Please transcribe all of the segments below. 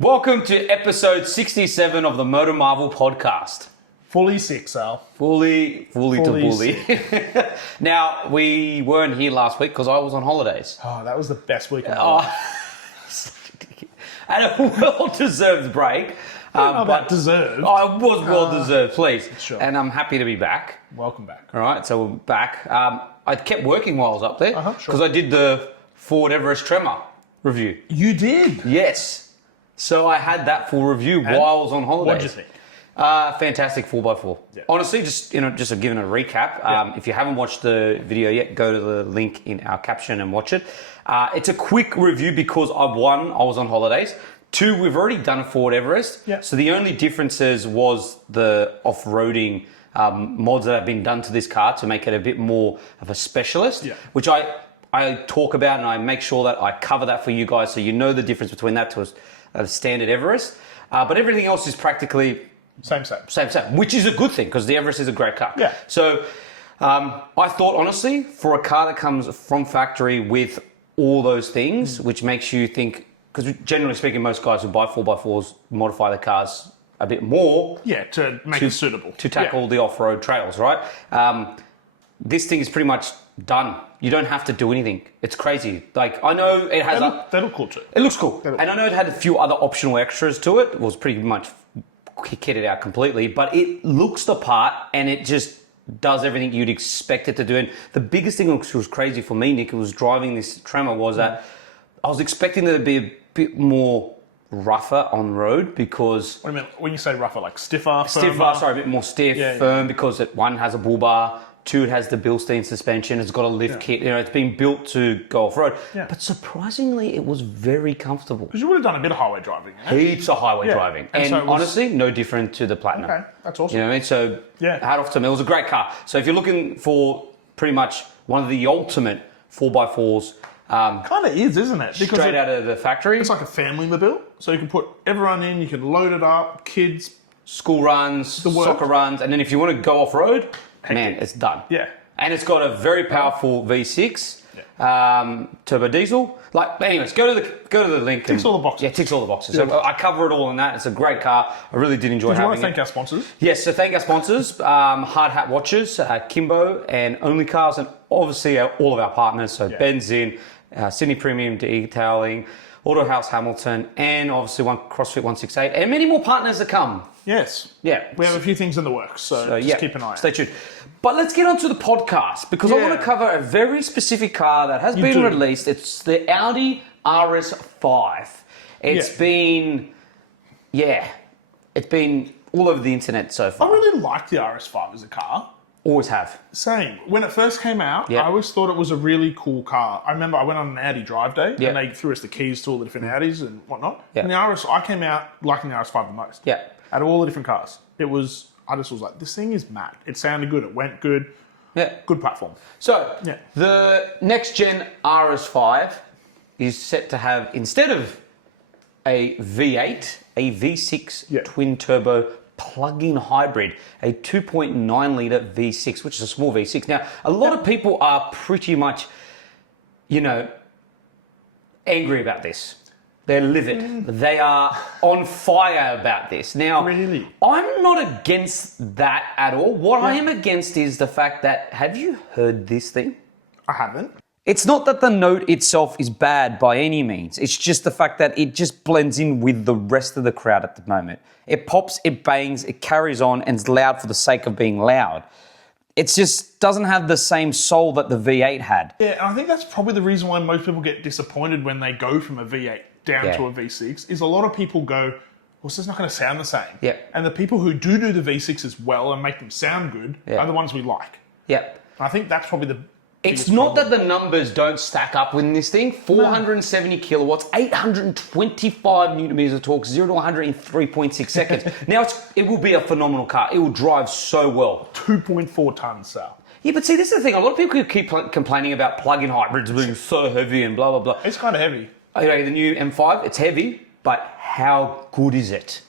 Welcome to episode 67 of the MotorMarvel Podcast. Fully sick, Sal. Fully to bully. Sick. Now, we weren't here last week because I was on holidays. Oh, that was the best week of my life. And a well-deserved break. I don't know about deserved. Oh, it was well-deserved, please. Sure. And I'm happy to be back. Welcome back. All right, so we're back. I kept working while I was up there because I did the Ford Everest Tremor review. You did? Yes. So I had that full review while I was on holidays. What did you think? Fantastic 4x4. Yeah. Honestly, just giving a recap. If you haven't watched the video yet, go to the link in our caption and watch it. It's a quick review because I was on holidays. 2, we've already done a Ford Everest. Yeah. So the only differences was the off-roading mods that have been done to this car to make it a bit more of a specialist, which I talk about and I make sure that I cover that for you guys so you know the difference between that to a standard Everest. But everything else is practically Same. which is a good thing because the Everest is a great car. Yeah. So I thought, honestly, for a car that comes from factory with all those things, which makes you think, because generally speaking, most guys who buy 4x4s modify the cars a bit more. Yeah, to make it suitable. To tackle the off-road trails, right? This thing is pretty much done. You don't have to do anything. It's crazy. Like, I know it has... They look cool too. It looks cool. And I know it had a few other optional extras to it. It was pretty much kitted out completely, but it looks the part and it just does everything you'd expect it to do. And the biggest thing which was crazy for me, Nick, who was driving this Tremor, was that I was expecting it to be a bit more rougher on road because... What do you mean? When you say rougher, like stiffer? A bit more stiff, firm, because one has a bull bar, 2, it has the Bilstein suspension, it's got a lift kit, it's been built to go off-road. Yeah. But surprisingly, it was very comfortable. Because you would have done a bit of highway driving. Heaps of highway driving. And so honestly, no different to the Platinum. Okay, that's awesome. You know what I mean? So, hat off to them. It was a great car. So if you're looking for pretty much one of the ultimate 4x4s... kind of is, isn't it? Because straight out of the factory. It's like a family mobile. So you can put everyone in, you can load it up, kids... School runs, soccer runs, and then if you want to go off-road, man, it's done. Yeah. And it's got a very powerful V6 turbo diesel. Like, anyways, go to the link. Ticks all the boxes. Yeah, ticks all the boxes. So I cover it all in that. It's a great car. I really did enjoy having it. Do you want to thank our sponsors? Yes, so thank our sponsors, Hard Hat Watches, Kimbo, and Only Cars, and obviously all of our partners. So Benzin, Sydney Premium Detailing, Auto House Hamilton, and obviously CrossFit 168, and many more partners to come. Yes. Yeah. We have a few things in the works, so just keep an eye out. Stay tuned. But let's get on to the podcast because I want to cover a very specific car that has been released. It's the Audi RS5. It's been all over the internet so far. I really like the RS5 as a car. Always have. Same. When it first came out, I always thought it was a really cool car. I remember I went on an Audi drive day and they threw us the keys to all the different Audis and whatnot. Yeah. And I came out liking the RS5 the most. Yeah. Out of all the different cars. I just was like, this thing is mad. It sounded good. It went good. Yeah. Good platform. So, the next gen RS5 is set to have, instead of a V8, a V6 twin turbo plug-in hybrid, a 2.9 litre V6, which is a small V6. Now, a lot of people are pretty much, angry about this. They're livid. They are on fire about this. Now, really? I'm not against that at all. What I am against is the fact that, have you heard this thing? I haven't. It's not that the note itself is bad by any means. It's just the fact that it just blends in with the rest of the crowd at the moment. It pops, it bangs, it carries on, and it's loud for the sake of being loud. It just doesn't have the same soul that the V8 had. Yeah, and I think that's probably the reason why most people get disappointed when they go from a V8 down to a V6, is a lot of people go, well, this is not going to sound the same. Yeah. And the people who do the V6 as well and make them sound good are the ones we like. Yeah. I think that's probably the It's not that the numbers don't stack up in this thing. 470 kilowatts, 825 newton meters of torque, 0 to 100 in 3.6 seconds. Now, it will be a phenomenal car. It will drive so well. 2.4 tons, Sal. Yeah, but see, this is the thing. A lot of people keep complaining about plug-in hybrids being so heavy and blah, blah, blah. It's kind of heavy. Okay, the new M5, it's heavy, but how good is it?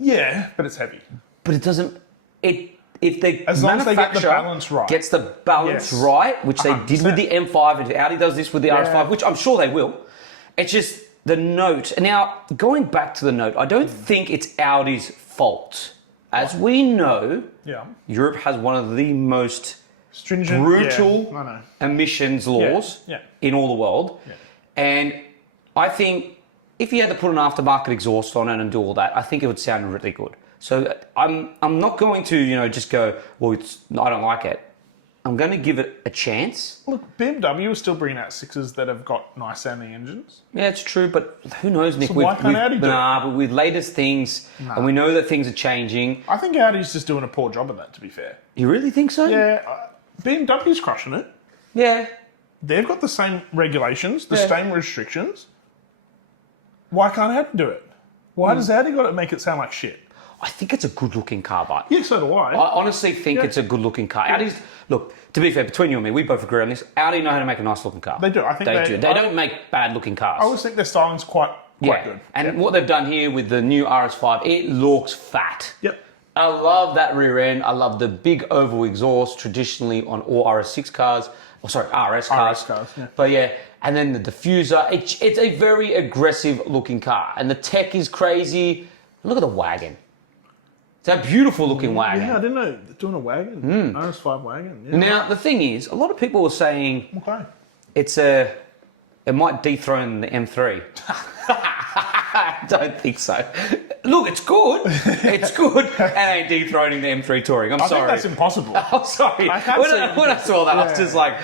Yeah, but it's heavy. But it doesn't... If the as long as they get the manufacturer balance right. gets the balance right, which they did with the M5, and Audi does this with the RS5, which I'm sure they will, it's just the Note. Now, going back to the Note, I don't think it's Audi's fault. As we know, Europe has one of the most stringent, brutal emissions laws in all the world. Yeah. And I think if you had to put an aftermarket exhaust on it and do all that, I think it would sound really good. So I'm not going to, just go, well, I don't like it. I'm going to give it a chance. Look, BMW is still bringing out 6s that have got nice sounding engines. Yeah, it's true, but who knows, Nick? So why can't Audi do it? But with latest things, and we know that things are changing. I think Audi's just doing a poor job of that, to be fair. You really think so? Yeah, BMW's crushing it. Yeah. They've got the same regulations, the same restrictions. Why can't Audi do it? Why does Audi got to make it sound like shit? I think it's a good-looking car, but yeah, so do I. I honestly think it's a good-looking car. Audi's, look, to be fair, between you and me, we both agree on this. Audi know how to make a nice-looking car. They do. I think they do. They don't make bad-looking cars. I always think their styling's quite good. And what they've done here with the new RS5, it looks fat. Yep. I love that rear end. I love the big oval exhaust traditionally on all RS6 cars. RS cars. But yeah, and then the diffuser. It's a very aggressive-looking car, and the tech is crazy. Look at the wagon. It's a beautiful looking wagon. Yeah, I didn't know they're doing a wagon. RS5 wagon. Yeah. Now, the thing is, a lot of people are saying it might dethrone the M3. I don't think so. Look, it's good. It's good. And ain't dethroning the M3 Touring. I'm sorry. I think that's impossible. I'm sorry. When I saw that, I was just like,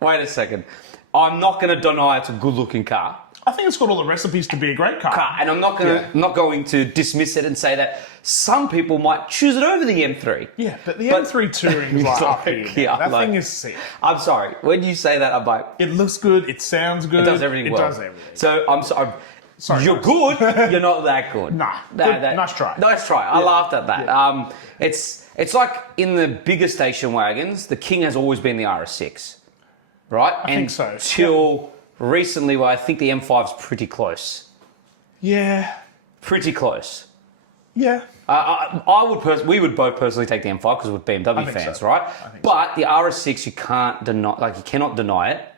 wait a second. I'm not going to deny it's a good looking car. I think it's got all the recipes to be a great car. And I'm not going to dismiss it and say that some people might choose it over the M3. Yeah, but the M3 Touring is up here. That thing is sick. I'm sorry. When you say that, I'm like... It looks good. It sounds good. It does everything well. It does everything. So I'm sorry. You're good. You're not that good. Nah. Nice try. Nice try. I laughed at that. Yeah. It's like in the bigger station wagons, the king has always been the RS6. Right? I think so. Until... recently, I think the M5's pretty close. Yeah. Pretty close. Yeah. We would both personally take the M5 because we're BMW fans, right? But the RS6, you cannot deny it.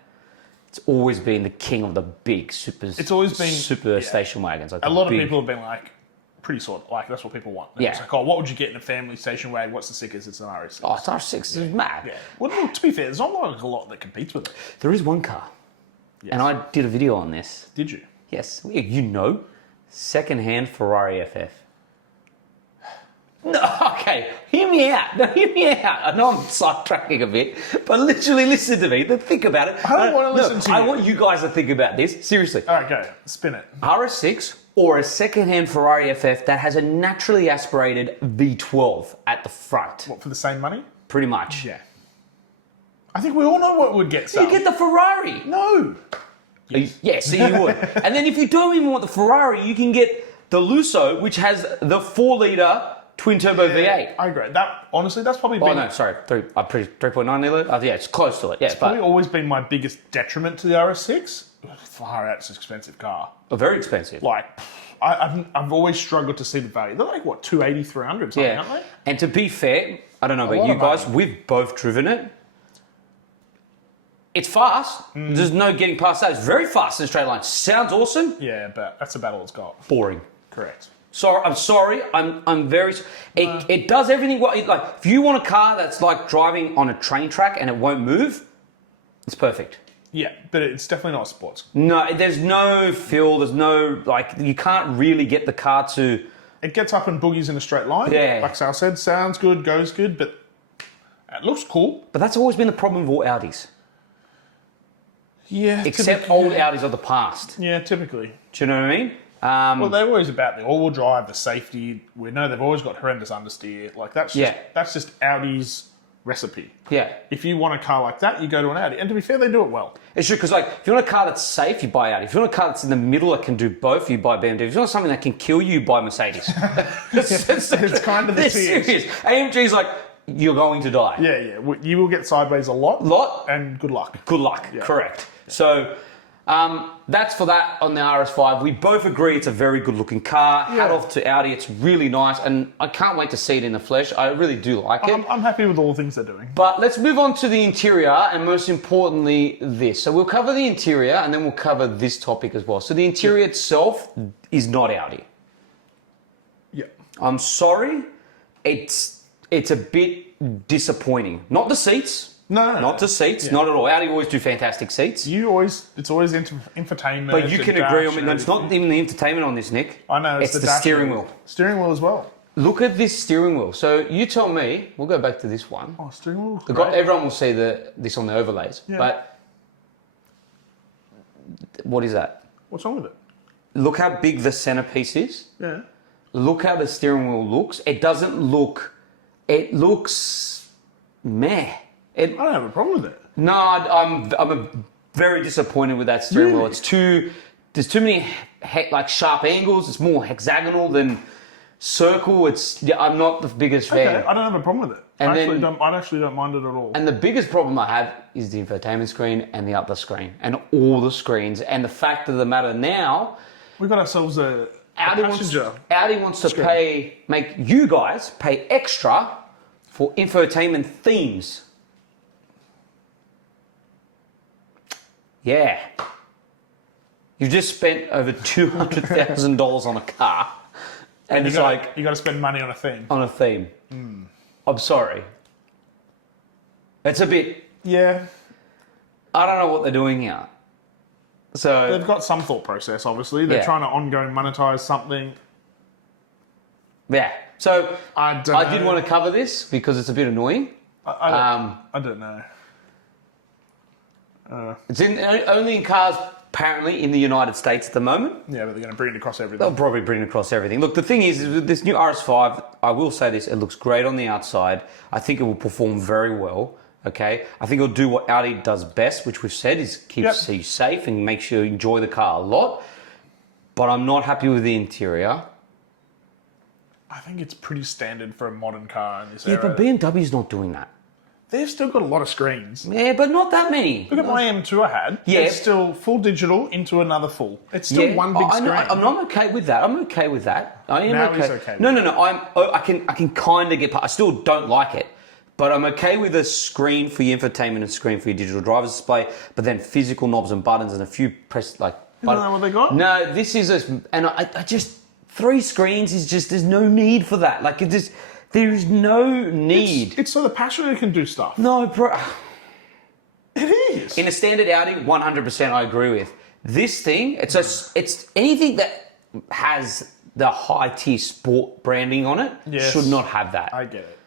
It's always been the king of the big super station wagons. A lot of people have been like, pretty sort of, like, that's what people want. It's like, what would you get in a family station wagon? What's the sickest? It's an RS6. Oh, it's RS6. It's mad. Yeah. Well, to be fair, there's not like a lot that competes with it. There is one car. Yes. And I did a video on this. Did you? Yes. Second-hand Ferrari FF. No, okay, hear me out. No, hear me out. I know I'm sidetracking a bit, but literally listen to me. Then think about it. I don't want to listen to you. I want you guys to think about this. Seriously. All right, go. Spin it. RS6 or a second-hand Ferrari FF that has a naturally aspirated V12 at the front. What, for the same money? Pretty much. Yeah. I think we all know what would get. You get the Ferrari. No. Yes, so you would. And then if you don't even want the Ferrari, you can get the Lusso, which has the 4-litre twin-turbo V8. I agree. Honestly, that's probably been... Oh, no, sorry. 3.9 litre? Yeah, it's close to it. Yeah, it's probably always been my biggest detriment to the RS6. Far out, it's an expensive car. Oh, very expensive. Like, I've always struggled to see the value. They're like, what, 280, 300 something, aren't they? And to be fair, I don't know about you guys, we've both driven it. It's fast. There's no getting past that. It's very fast in a straight line. Sounds awesome. Yeah, but that's about all it's got. Boring. Correct. So I'm sorry. I'm very. It does everything. Like if you want a car that's like driving on a train track and it won't move, it's perfect. Yeah, but it's definitely not a sports. No, there's no feel. There's no you can't really get the car to. It gets up and boogies in a straight line. Yeah. Like Sal said, sounds good, goes good, but it looks cool. But that's always been the problem with all Audis. Yeah. Except old Audis of the past. Yeah, typically. Do you know what I mean? Well, they're always about the all-wheel drive, the safety. We know they've always got horrendous understeer. Like that's just Audi's recipe. Yeah. If you want a car like that, you go to an Audi. And to be fair, they do it well. It's true because if you want a car that's safe, you buy Audi. If you want a car that's in the middle that can do both, you buy BMW. If you want something that can kill you, you buy Mercedes. it's kind of the serious. AMG's like, you're going to die. Yeah. You will get sideways a lot. And good luck. Good luck. Yeah. Correct. So, That's for that on the RS5. We both agree it's a very good looking car. Hat off to Audi. It's really nice, and I can't wait to see it in the flesh. I really do like it. I'm happy with all the things they're doing. But let's move on to the interior, and most importantly, this. So we'll cover the interior, and then we'll cover this topic as well. So the interior itself is not Audi. Yeah. I'm sorry. It's a bit disappointing. Not the seats. No. Not the seats. Not at all. Audi always do fantastic seats. It's always infotainment. But you can agree on me. No, it's not even the entertainment on this, Nick. I know. It's the steering wheel. Steering wheel as well. Look at this steering wheel. So you tell me. We'll go back to this one. Oh, steering wheel. Great. Everyone will see this on the overlays. Yeah. But what is that? What's wrong with it? Look how big the centerpiece is. Yeah. Look how the steering wheel looks. It doesn't look. It looks meh. I don't have a problem with it. No, I'm very disappointed with that steering wheel. It's there's too many sharp angles. It's more hexagonal than circle. I'm not the biggest fan. Okay, I don't have a problem with it. I actually don't mind it at all. And the biggest problem I have is the infotainment screen and the other screen and all the screens. And the fact of the matter now, we've got ourselves a passenger. Audi wants to make you guys pay extra for infotainment themes. Yeah. You've just spent over $200,000 on a car. And you got to spend money on a theme. On a theme. I'm sorry. It's a bit... Yeah. I don't know what they're doing here. So they've got some thought process, obviously. They're trying to ongoing monetize something. Yeah. So I did want to cover this because it's a bit annoying. I don't know. It's only in cars apparently in the United States at the moment. Yeah, but they're going to bring it across everything. They'll probably bring it across everything. Look, the thing is with this new RS5, I will say this, it looks great on the outside. I think it will perform very well. Okay, I think it'll do what Audi does best, which we've said is keeps you safe and makes you enjoy the car a lot. But I'm not happy with the interior. I think it's pretty standard for a modern car in this era. Yeah, but BMW's not doing that. They've still got a lot of screens. Yeah, but not that many. Look at my M2 I had. Yeah. It's still full digital into another full. It's still one big screen. I'm not okay with that. I'm okay with that. I am now okay. He's okay with No. I can kind of get. I still don't like it, but I'm okay with a screen for your infotainment and screen for your digital driver's display. But then physical knobs and buttons and a few press like. Isn't that what they got? No, this is I just 3 screens is just there's no need for that. Like it just. There is no need. It's so the passenger can do stuff. No, bro. It is. In a standard Audi, 100% I agree with. This thing, it's anything that has the high-tier sport branding on it should not have that. I get it.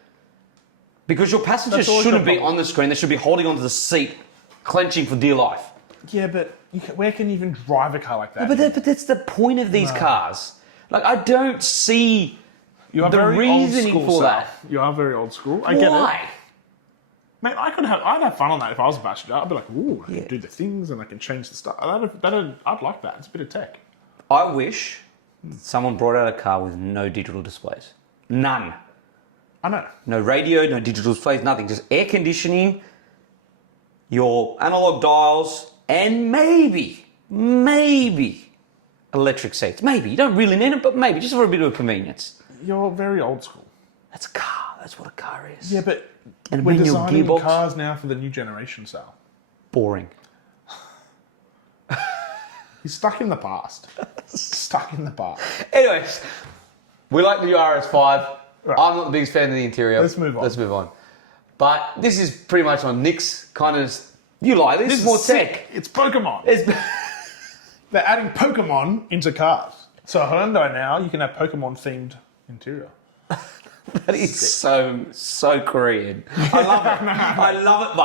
Because your passengers shouldn't be on the screen. They should be holding onto the seat, clenching for dear life. Yeah, but where can you even drive a car like that? No, but that's the point of these cars. Like, I don't see... You are the very reasoning old school, for that. You are very old school. I get it. Why? Mate, I'd have fun on that if I was a passenger. I'd be like, ooh, I can do the things and I can change the stuff. I'd like that. It's a bit of tech. I wish someone brought out a car with no digital displays. None. I know. No radio, no digital displays, nothing. Just air conditioning, your analog dials, and maybe electric seats. Maybe. You don't really need it, but maybe. Just for a bit of convenience. You're very old school. That's a car. That's what a car is. Yeah, but and we're designing cars now for the new generation, Sal. Boring. He's stuck in the past. Stuck in the past. Anyways, we like the new RS5. Right. I'm not the biggest fan of the interior. Let's move on. But this is pretty much on Nick's kind of... You like this? This is more tech. It's Pokemon. They're adding Pokemon into cars. So Hyundai now, you can have Pokemon-themed interior. That is so Korean. I love it. I love it.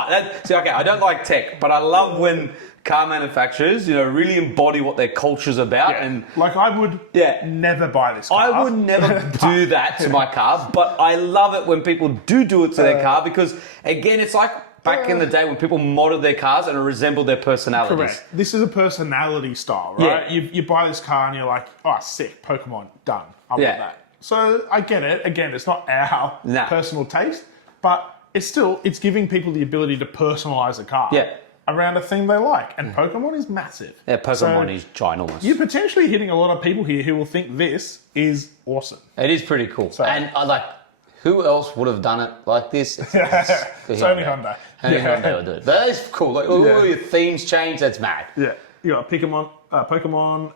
But I don't like tech, but I love when car manufacturers, really embody what their culture's about. Yeah. And like I would never buy this car. I would never do that to my car, but I love it when people do it to their car because, again, it's like back in the day when people modded their cars and it resembled their personalities. Correct. This is a personality style, right? Yeah. You buy this car and you're like, oh, sick, Pokemon, done. I want that. So I get it. Again, it's not our personal taste, but it's giving people the ability to personalize a car. Yeah. around a theme they like. And Pokemon is massive. Yeah, Pokemon is ginormous. You're potentially hitting a lot of people here who will think this is awesome. It is pretty cool. And I like, who else would have done it like this? It's only Hyundai. Only Hyundai will do it. But that is cool. Like, all your themes change, that's mad. Yeah. You got Pokemon. Pokemon?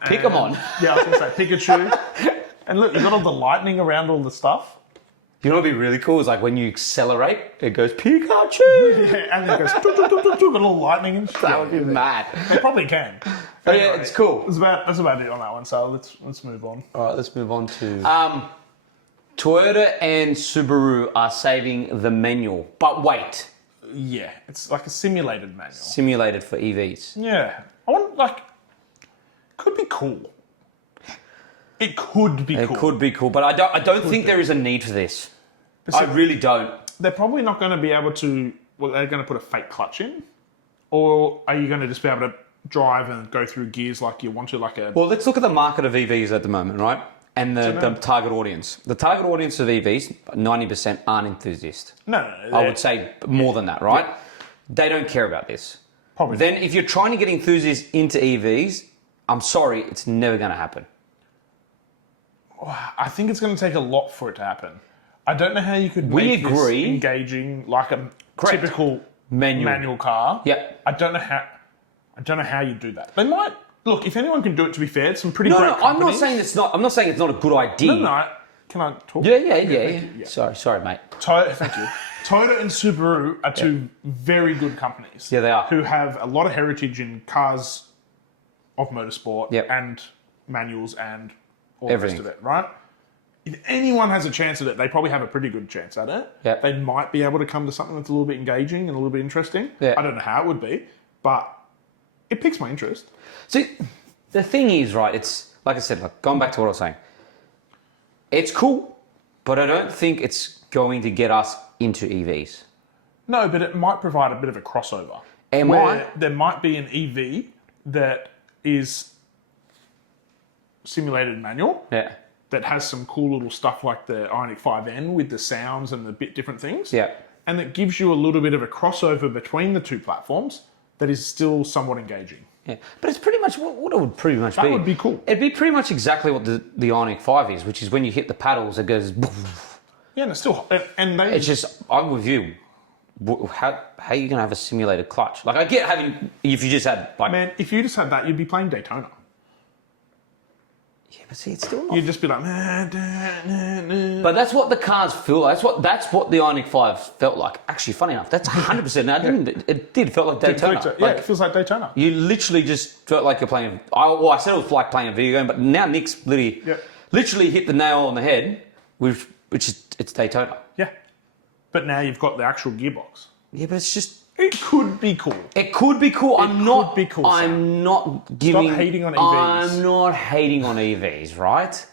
Yeah, I was going to say Pikachu. And look, you got all the lightning around all the stuff. You know what would be really cool is like when you accelerate, it goes Pikachu. Yeah, and then it goes got all lightning and shit. That would be mad. They probably can. But anyway, yeah, it's cool. That's about it on that one. So let's move on. All right, let's move on to Toyota and Subaru are saving the manual, but wait. Yeah, it's like a simulated manual. Simulated for EVs. Yeah, I want could be cool. It could be cool. It could be cool, but I don't think there is a need for this. I really don't. They're probably not going to be able to. Well, they're going to put a fake clutch in, or are you going to just be able to drive and go through gears like you want to, like a? Well, let's look at the market of EVs at the moment, right? And the target audience. The target audience of EVs, 90% aren't enthusiasts. No. I would say more than that, right? Yeah. They don't care about this. Probably. Then if you're trying to get enthusiasts into EVs, I'm sorry, it's never going to happen. I think it's going to take a lot for it to happen. I don't know how you could make this engaging like a typical manual car. Yeah. I don't know how you do that. They might look, if anyone can do it, to be fair, some pretty great companies. I'm not saying it's not a good idea. No. Can I talk? Yeah. Sorry, mate. Thank you. Toyota and Subaru are two very good companies. Yeah, they are. Who have a lot of heritage in cars of motorsport and manuals and all everything. The rest of it, right? If anyone has a chance at it, they probably have a pretty good chance at it. Yep. They might be able to come to something that's a little bit engaging and a little bit interesting. Yeah. I don't know how it would be, but it piques my interest. See, the thing is, right, it's, like I said, going back to what I was saying, it's cool, but I don't think it's going to get us into EVs. No, but it might provide a bit of a crossover. There might be an EV that is simulated manual. Yeah. That has some cool little stuff like the Ioniq 5N with the sounds and the bit different things. Yeah. And that gives you a little bit of a crossover between the two platforms that is still somewhat engaging. Yeah. But it's pretty much what it would pretty much be. That would be cool. It'd be pretty much exactly what the Ioniq 5 is, which is when you hit the paddles, it goes... Yeah, and it's still... And it's just, I'm with you. How are you going to have a simulated clutch? Like, I get having... If you just had... Man, if you just had that, you'd be playing Daytona. Yeah, but see, it's still not... You'd just be like... But that's what the cars feel like. That's what the Ioniq 5 felt like. Actually, funny enough, that's 100%. It did felt like Daytona. Yeah, it feels like Daytona. You literally just felt like you're playing... I said it was like playing a video game, but now Nick's literally hit the nail on the head, which is it's Daytona. Yeah. But now you've got the actual gearbox. Yeah, but it's just... It could be cool. It could be cool. I'm not hating on EVs. I'm not hating on EVs, right?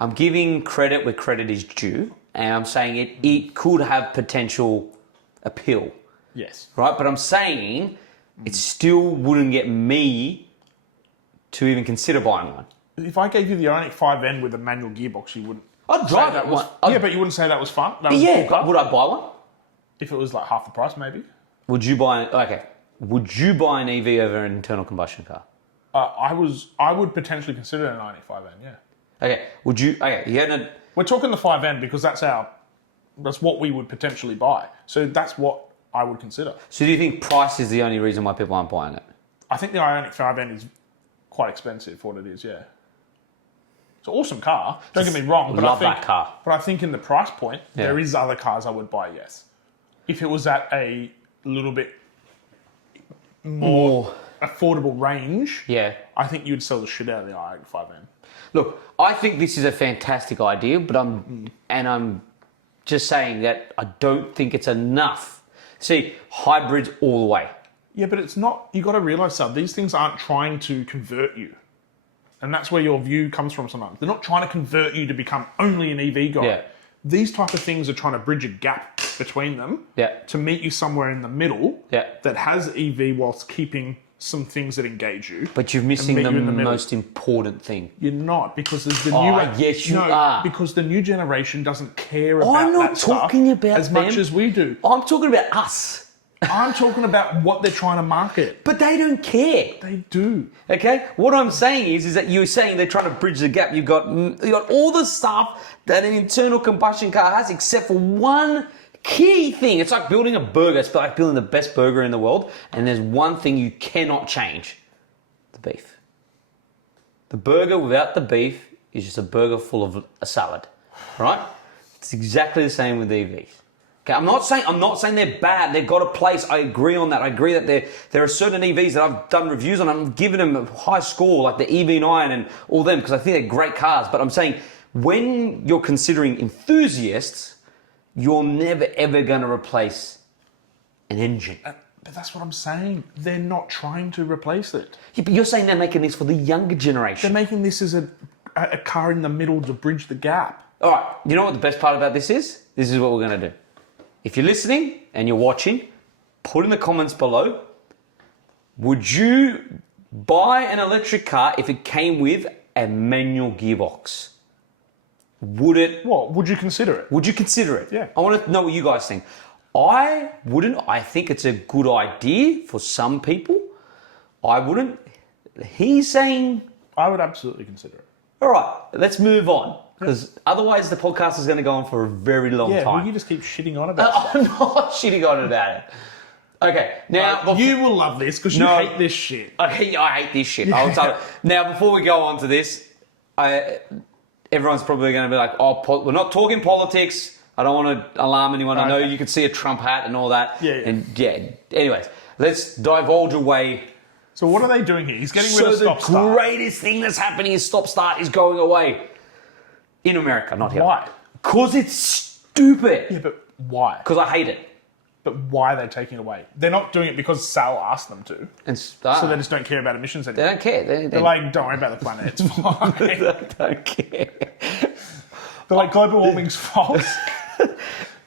I'm giving credit where credit is due, and I'm saying it could have potential appeal. Yes. Right? But I'm saying it still wouldn't get me to even consider buying one. If I gave you the Ioniq 5N with a manual gearbox, you wouldn't... I'd drive that one. Yeah, but you wouldn't say that was fun? That was a cool car. Would I buy one? If it was like half the price, maybe. Would you buy an EV over an internal combustion car? I would potentially consider an Ioniq 5N, yeah. Okay, we're talking the 5N because that's what we would potentially buy. So that's what I would consider. So do you think price is the only reason why people aren't buying it? I think the Ioniq 5N is quite expensive for what it is, yeah. It's an awesome car. Don't get me wrong, but that car. But I think in the price point, there is other cars I would buy, yes. If it was at a little bit more affordable range, I think you'd sell the shit out of the Ioniq 5N. Look, I think this is a fantastic idea, but I'm just saying that I don't think it's enough. See, hybrids all the way. Yeah, but it's not. You got to realise, Sal, these things aren't trying to convert you, and that's where your view comes from. Sometimes they're not trying to convert you to become only an EV guy. Yeah. These type of things are trying to bridge a gap between them to meet you somewhere in the middle that has EV whilst keeping some things that engage you. But you're missing the most important thing. You're not, because there's the new... Yes, you are. Because the new generation doesn't care about that stuff about as much as we do. I'm talking about us. I'm talking about what they're trying to market. But they don't care. They do. Okay? What I'm saying is that you're saying they're trying to bridge the gap. You've got all the stuff that an internal combustion car has, except for one key thing. It's like building a burger. It's like building the best burger in the world. And there's one thing you cannot change. The beef. The burger without the beef is just a burger full of a salad. Right? It's exactly the same with EVs. Okay, I'm not saying they're bad. They've got a place. I agree on that. I agree that there are certain EVs that I've done reviews on. I'm giving them a high score, like the EV9 and all them, because I think they're great cars. But I'm saying when you're considering enthusiasts, you're never ever going to replace an engine. But that's what I'm saying. They're not trying to replace it. Yeah, but you're saying they're making this for the younger generation. They're making this as a car in the middle to bridge the gap. All right. You know what the best part about this is? This is what we're going to do. If you're listening and you're watching, put in the comments below, would you buy an electric car if it came with a manual gearbox? Would it? What? Would you consider it? Would you consider it? Yeah. I want to know what you guys think. I wouldn't. I think it's a good idea for some people. I wouldn't. He's saying... I would absolutely consider it. All right, let's move on. Because otherwise the podcast is going to go on for a very long time. Yeah, well, you just keep shitting on about it. I'm not shitting on about it. Okay, now... you will love this because you hate this shit. Okay, I hate this shit. I'll tell you. Now, before we go on to this, everyone's probably going to be like, oh, we're not talking politics. I don't want to alarm anyone. I know you can see a Trump hat and all that. Yeah. And anyways, let's divulge away. So what are they doing here? He's getting rid of stop-start. So the greatest thing that's happening is stop-start is going away. In America, not here. Why? Because it's stupid. Yeah, but why? Because I hate it. But why are they taking it away? They're not doing it because Sal asked them to. So they just don't care about emissions anymore. They don't care. They're like, don't worry about the planet. It's fine. They don't care. They're like, global warming's false.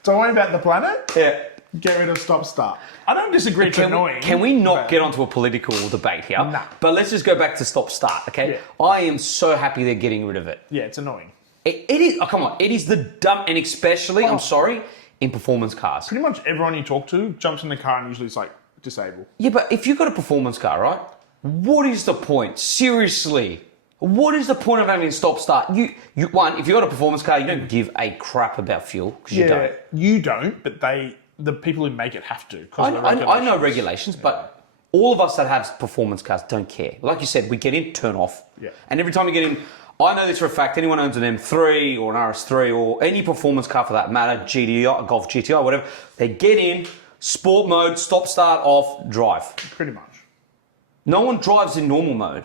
Don't worry about the planet. Yeah. Get rid of stop-start. I don't disagree. It's annoying. Can we not get onto a political debate here? Nah. But let's just go back to stop-start, okay? Yeah. I am so happy they're getting rid of it. Yeah, it's annoying. It is, oh, come on, it is the dumb, and especially, I'm sorry, in performance cars. Pretty much everyone you talk to jumps in the car and usually it's like, disable. Yeah, but if you've got a performance car, right? What is the point? Seriously. What is the point of having a stop-start? One, if you've got a performance car, you don't give a crap about fuel, because you don't. You don't, but the people who make it have to. I know regulations, but all of us that have performance cars don't care. Like you said, we get in, turn off. Yeah. And every time we get in, I know this for a fact, anyone owns an M3 or an RS3 or any performance car for that matter, GTI, Golf GTI, whatever, they get in, sport mode, stop, start, off, drive. Pretty much. No one drives in normal mode.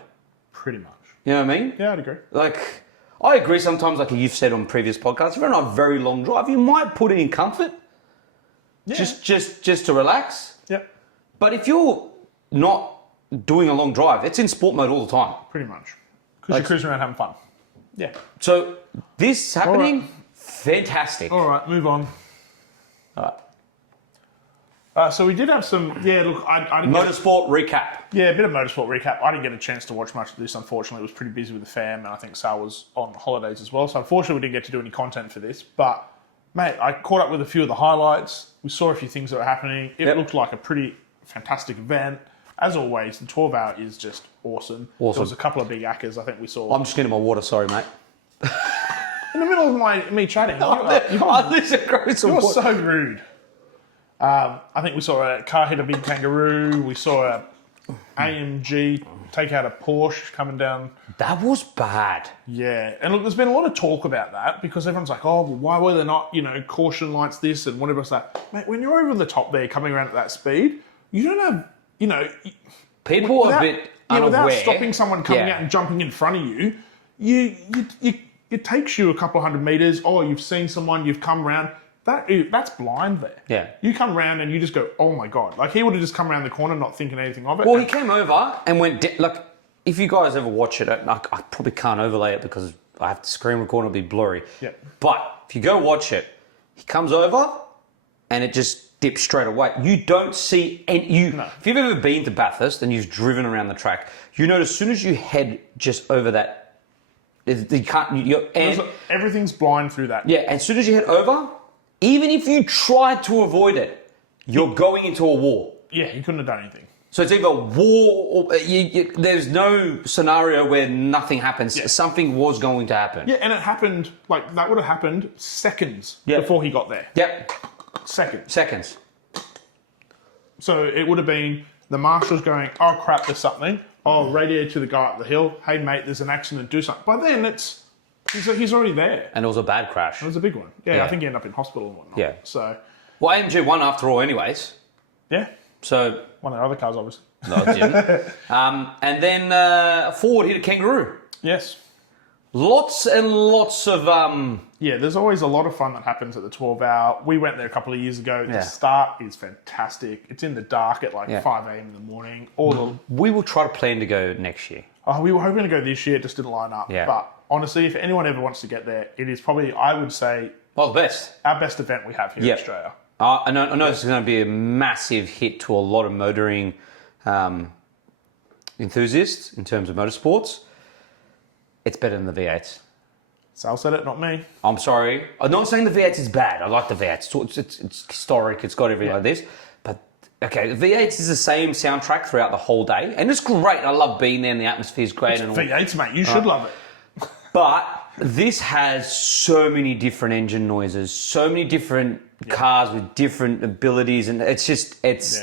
Pretty much. You know what I mean? Yeah, I'd agree. Like, I agree sometimes, like you've said on previous podcasts, if you're on a very long drive, you might put it in comfort. Yeah. Just to relax. Yep. But if you're not doing a long drive, it's in sport mode all the time. Pretty much. Because you're cruising around having fun. Yeah. So this happening, fantastic. All right, move on. All right. So we did have some, look, I didn't motorsport recap. Yeah, a bit of motorsport recap. I didn't get a chance to watch much of this, unfortunately. I was pretty busy with the fam, and I think Sal was on holidays as well. So unfortunately, we didn't get to do any content for this. But, mate, I caught up with a few of the highlights. We saw a few things that were happening. It looked like a pretty fantastic event. As always, the 12-hour is just awesome. There was a couple of big accas I think we saw. I'm just getting my water, sorry, mate. In the middle of me chatting. You're so rude. I think we saw a car hit a big kangaroo. We saw a AMG take out a Porsche coming down. That was bad. Yeah. And look, there's been a lot of talk about that because everyone's like, oh, well, why were there not, caution lights this and whatever it's that. Mate, when you're over the top there coming around at that speed, you don't have, people are a bit unaware. Without stopping someone coming out and jumping in front of you, it takes you a couple of 100 meters. Oh, you've seen someone, you've come around. That's blind there. Yeah. You come around and you just go, oh my God. Like he would have just come around the corner not thinking anything of it. Well, he came over and went, if you guys ever watch it, I probably can't overlay it because I have to screen record and it'll be blurry. Yeah. But if you go watch it, he comes over and it just dips straight away. You don't see if you've ever been to Bathurst and you've driven around the track, you know as soon as you head just over that, you can't, everything's blind through that. Yeah, and as soon as you head over, even if you try to avoid it, you're going into a war. Yeah, he couldn't have done anything. So it's either war or there's no scenario where nothing happens. Yeah. Something was going to happen. Yeah, and it happened, like, that would have happened seconds before he got there. Yep. Seconds. So it would have been the marshal's going, oh, crap, there's something. Oh, radio to the guy up the hill. Hey, mate, there's an accident. Do something. By then, he's already there. And it was a bad crash. It was a big one. Yeah, I think he ended up in hospital and whatnot. Yeah. So. Well, AMG won after all anyways. Yeah. So. One of their other cars, obviously. No, it didn't. And then Ford hit a kangaroo. Yes. Lots and lots of... Yeah, there's always a lot of fun that happens at the 12-hour. We went there a couple of years ago. The start is fantastic. It's in the dark at 5 a.m. in the morning. We will try to plan to go next year. Oh, we were hoping to go this year. It just didn't line up. Yeah. But honestly, if anyone ever wants to get there, it is probably, I would say... Well, the best. Our best event we have here in Australia. I know this is going to be a massive hit to a lot of motoring enthusiasts in terms of motorsports. It's better than the V8s. Sal said it, not me. I'm sorry. I'm not saying the V8 is bad. I like the V8. It's historic. It's got everything like this. But, okay, the V8 is the same soundtrack throughout the whole day. And it's great. I love being there and the atmosphere's great. It's V8s, mate. You should love it. But this has so many different engine noises, so many different cars with different abilities. And it's just, it's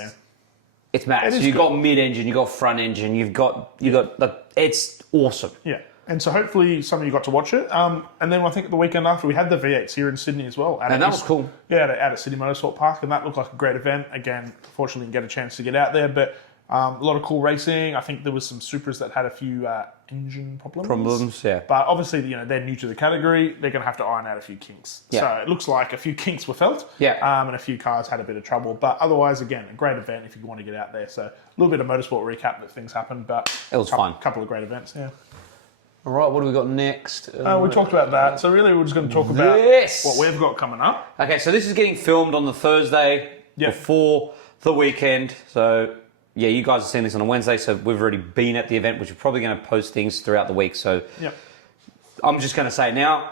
mad. So you've got mid-engine, you've got front engine, you've got it's awesome. Yeah. And so hopefully some of you got to watch it. And then I think the weekend after, we had the V8s here in Sydney as well. And that was cool. Yeah, at a City Motorsport Park, and that looked like a great event. Again, fortunately, didn't get a chance to get out there, but a lot of cool racing. I think there was some Supras that had a few engine problems. Yeah. But obviously, they're new to the category. They're going to have to iron out a few kinks. Yeah. So it looks like a few kinks were felt. Yeah. And a few cars had a bit of trouble. But otherwise, again, a great event if you want to get out there. So a little bit of motorsport recap that things happened, but it was fun. A couple of great events, yeah. All right, what do we got next? We talked about that. So really, we're just going to talk about what we've got coming up. Okay, so this is getting filmed on the Thursday before the weekend. So, yeah, you guys are seeing this on a Wednesday, so we've already been at the event, which we're probably going to post things throughout the week. So I'm just going to say now,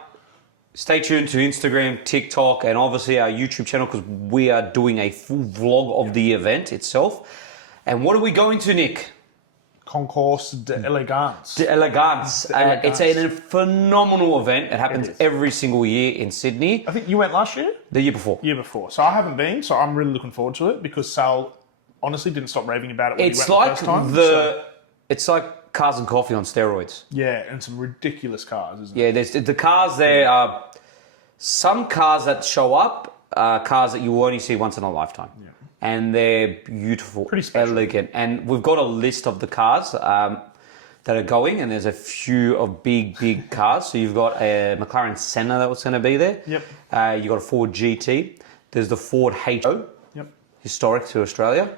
stay tuned to Instagram, TikTok, and obviously our YouTube channel, because we are doing a full vlog of the event itself. And what are we going to, Nick? Concours d'Elegance. D'Elegance. It's a phenomenal event. It happens every single year in Sydney. I think you went last year? The year before. So I haven't been, so I'm really looking forward to it because Sal honestly didn't stop raving about it when he went the first time. It's like cars and coffee on steroids. Yeah, and some ridiculous cars, isn't it? Yeah, there's the cars there are some cars that show up, cars that you only see once in a lifetime. Yeah. And they're beautiful, pretty special, elegant. And we've got a list of the cars that are going, and there's a few of big cars. So you've got a McLaren Senna that was going to be there. Yep. You've got a Ford GT. There's the Ford HO, historic to Australia.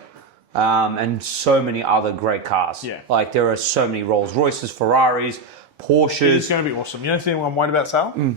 And so many other great cars. Yeah. Like there are so many Rolls Royces, Ferraris, Porsches. It's going to be awesome. You know anything I'm worried about, Sal? I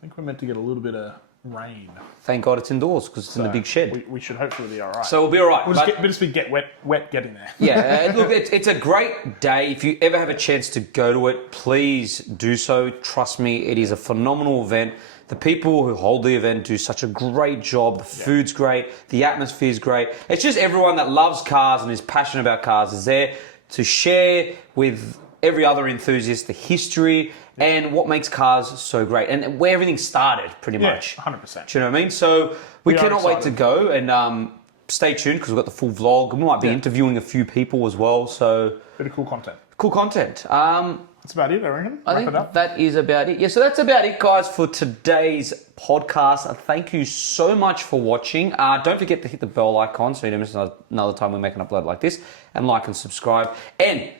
think we're meant to get a little bit of rain. Thank God it's indoors because it's in the big shed. We should hopefully be all right. So we'll be all right. We'll just get wet getting there. Yeah, look, it's a great day. If you ever have a chance to go to it, please do so. Trust me, it is a phenomenal event. The people who hold the event do such a great job. The food's great. The atmosphere's great. It's just everyone that loves cars and is passionate about cars is there to share with every other enthusiast the history and what makes cars so great and where everything started, pretty much. 100%. Do you know what I mean? So we cannot wait to go and stay tuned because we've got the full vlog. We might be interviewing a few people as well. So bit of cool content. Cool content. That's about it, I reckon. I think that is about it. Yeah, so that's about it, guys, for today's podcast. Thank you so much for watching. Don't forget to hit the bell icon so you don't miss another time we make an upload like this, and like and subscribe. And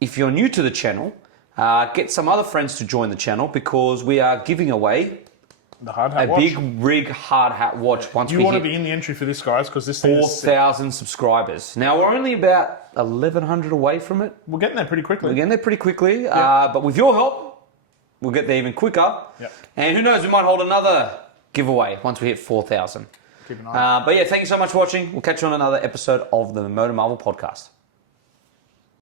if you're new to the channel, get some other friends to join the channel because we are giving away the hard hat watch. Big rig hard hat watch. Once you want to be in the entry for this, guys, because this thing is 4,000 subscribers. Now we're only about 1,100 away from it. We're getting there pretty quickly. But with your help, we'll get there even quicker. Yep. And who knows, we might hold another giveaway once we hit 4,000. Keep an eye. But yeah, thank you so much for watching. We'll catch you on another episode of the MotorMarvel Podcast.